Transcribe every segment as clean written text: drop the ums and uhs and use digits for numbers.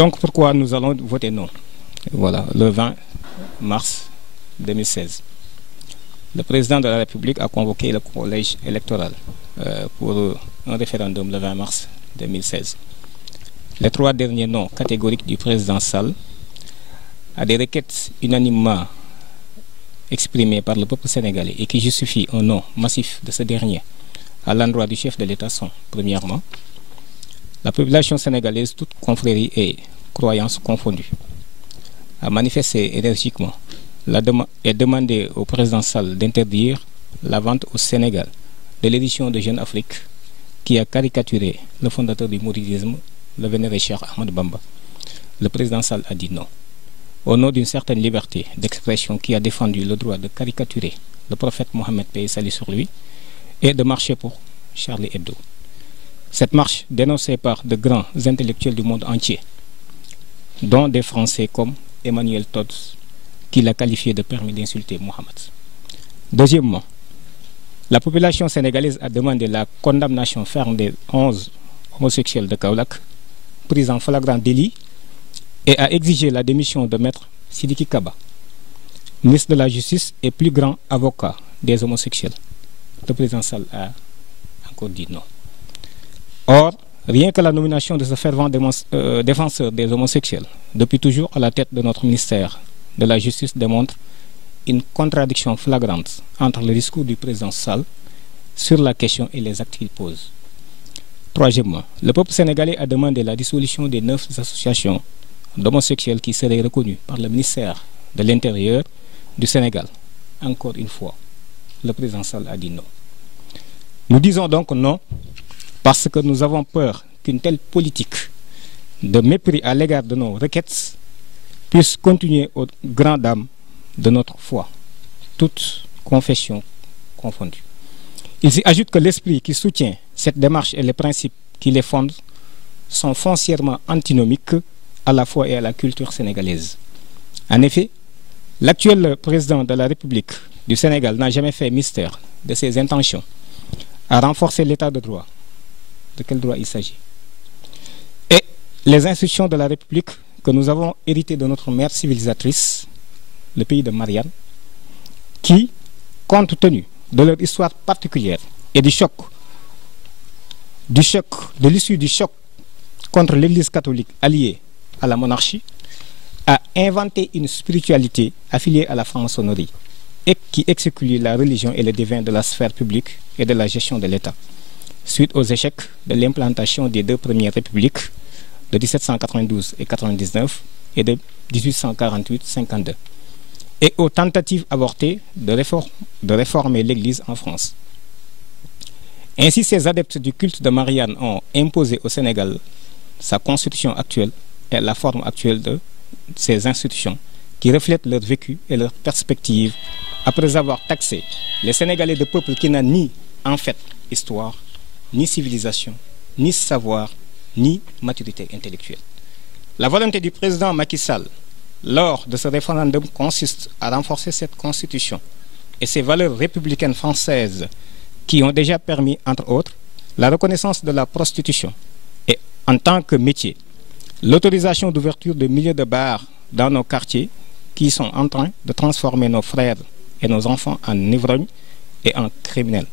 Donc pourquoi nous allons voter non? Voilà, le 20 mars 2016. Le président de la République a convoqué le collège électoral pour un référendum le 20 mars 2016. Les 3 derniers noms catégoriques du président Sall, à des requêtes unanimement exprimées par le peuple sénégalais et qui justifient un non massif de ce dernier à l'endroit du chef de l'État sont, premièrement, la population sénégalaise, toute confrérie et croyances confondues, a manifesté énergiquement et demandé au président Sall d'interdire la vente au Sénégal de l'édition de Jeune Afrique qui a caricaturé le fondateur du mouridisme, le vénéré Cheikh Ahmadou Bamba. Le président Sall a dit non. Au nom d'une certaine liberté d'expression qui a défendu le droit de caricaturer le prophète Mohammed, paix et salut sur lui, et de marcher pour Charlie Hebdo. Cette marche, dénoncée par de grands intellectuels du monde entier, dont des Français comme Emmanuel Todd, qui l'a qualifié de permis d'insulter Mohammed. Deuxièmement, la population sénégalaise a demandé la condamnation ferme des 11 homosexuels de Kaolack, pris en flagrant délit, et a exigé la démission de Maître Sidiki Kaba, ministre de la Justice et plus grand avocat des homosexuels. Le président Sall a encore dit non. Or, rien que la nomination de ce fervent défenseur des homosexuels, depuis toujours à la tête de notre ministère de la Justice, démontre une contradiction flagrante entre le discours du président Sall sur la question et les actes qu'il pose. Troisièmement, le peuple sénégalais a demandé la dissolution des 9 associations d'homosexuels qui seraient reconnues par le ministère de l'Intérieur du Sénégal. Encore une fois, le président Sall a dit non. Nous disons donc non parce que nous avons peur qu'une telle politique de mépris à l'égard de nos requêtes puisse continuer aux grandes dames de notre foi, toutes confessions confondues. Il s'y ajoute que l'esprit qui soutient cette démarche et les principes qui les fondent sont foncièrement antinomiques à la foi et à la culture sénégalaise. En effet, l'actuel président de la République du Sénégal n'a jamais fait mystère de ses intentions à renforcer l'état de droit. De quel droit il s'agit? Et les institutions de la République que nous avons héritées de notre mère civilisatrice, le pays de Marianne, qui, compte tenu de leur histoire particulière et de l'issue du choc contre l'Église catholique alliée à la monarchie, a inventé une spiritualité affiliée à la franc-maçonnerie et qui exclut la religion et le divin de la sphère publique et de la gestion de l'État, suite aux échecs de l'implantation des 2 premières républiques de 1792 et 99 et de 1848-52, et aux tentatives avortées de réformer l'Église en France. Ainsi, ces adeptes du culte de Marianne ont imposé au Sénégal sa constitution actuelle et la forme actuelle de ces institutions qui reflètent leur vécu et leur perspective après avoir taxé les Sénégalais de peuple qui n'a ni en fait histoire, ni civilisation, ni savoir, ni maturité intellectuelle. La volonté du président Macky Sall lors de ce référendum consiste à renforcer cette constitution et ses valeurs républicaines françaises qui ont déjà permis, entre autres, la reconnaissance de la prostitution et, en tant que métier, l'autorisation d'ouverture de milliers de bars dans nos quartiers qui sont en train de transformer nos frères et nos enfants en ivrognes et en criminels.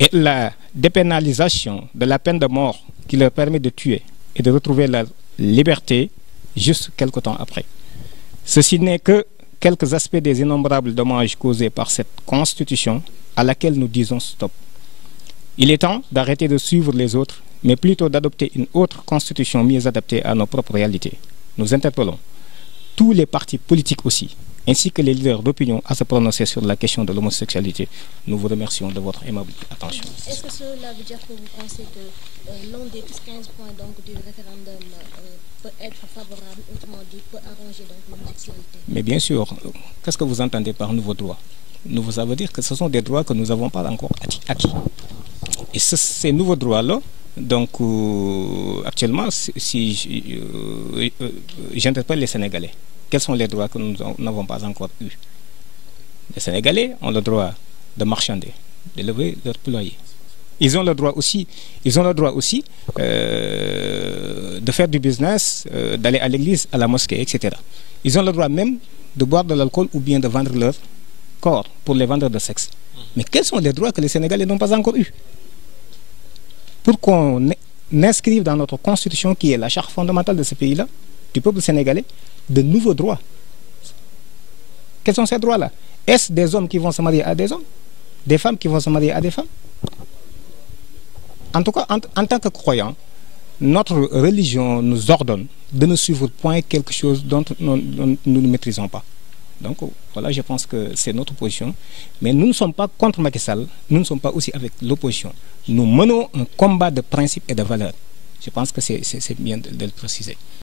Et la dépénalisation de la peine de mort qui leur permet de tuer et de retrouver leur liberté juste quelque temps après. Ceci n'est que quelques aspects des innombrables dommages causés par cette constitution à laquelle nous disons stop. Il est temps d'arrêter de suivre les autres, mais plutôt d'adopter une autre constitution mieux adaptée à nos propres réalités. Nous interpellons tous les partis politiques aussi, ainsi que les leaders d'opinion à se prononcer sur la question de l'homosexualité. Nous vous remercions de votre aimable attention. Est-ce que cela veut dire que vous pensez que l'un des 15 points donc, du référendum peut être favorable, autrement dit, peut arranger l'homosexualité? Mais bien sûr, qu'est-ce que vous entendez par nouveaux droits? Nouveau, ça veut dire que ce sont des droits que nous n'avons pas encore acquis. Et ces nouveaux droits-là, donc actuellement, si j'interpelle les Sénégalais, quels sont les droits que nous n'avons pas encore eus? Les Sénégalais ont le droit de marchander, d'élever leurs poulaillers, Ils ont le droit aussi, de faire du business, d'aller à l'église, à la mosquée, etc. Ils ont le droit même de boire de l'alcool ou bien de vendre leur corps pour les vendeurs de sexe. Mais quels sont les droits que les Sénégalais n'ont pas encore eus? Pour qu'on inscrive dans notre constitution, qui est la charte fondamentale de ce pays-là, du peuple sénégalais, de nouveaux droits. Quels sont ces droits-là? Est-ce des hommes qui vont se marier à des hommes? Des femmes qui vont se marier à des femmes? En tout cas, en tant que croyants, notre religion nous ordonne de ne suivre point quelque chose dont nous ne maîtrisons pas. Donc voilà, je pense que c'est notre position. Mais nous ne sommes pas contre Macky Sall, nous ne sommes pas aussi avec l'opposition. Nous menons un combat de principes et de valeurs. Je pense que c'est bien de le préciser.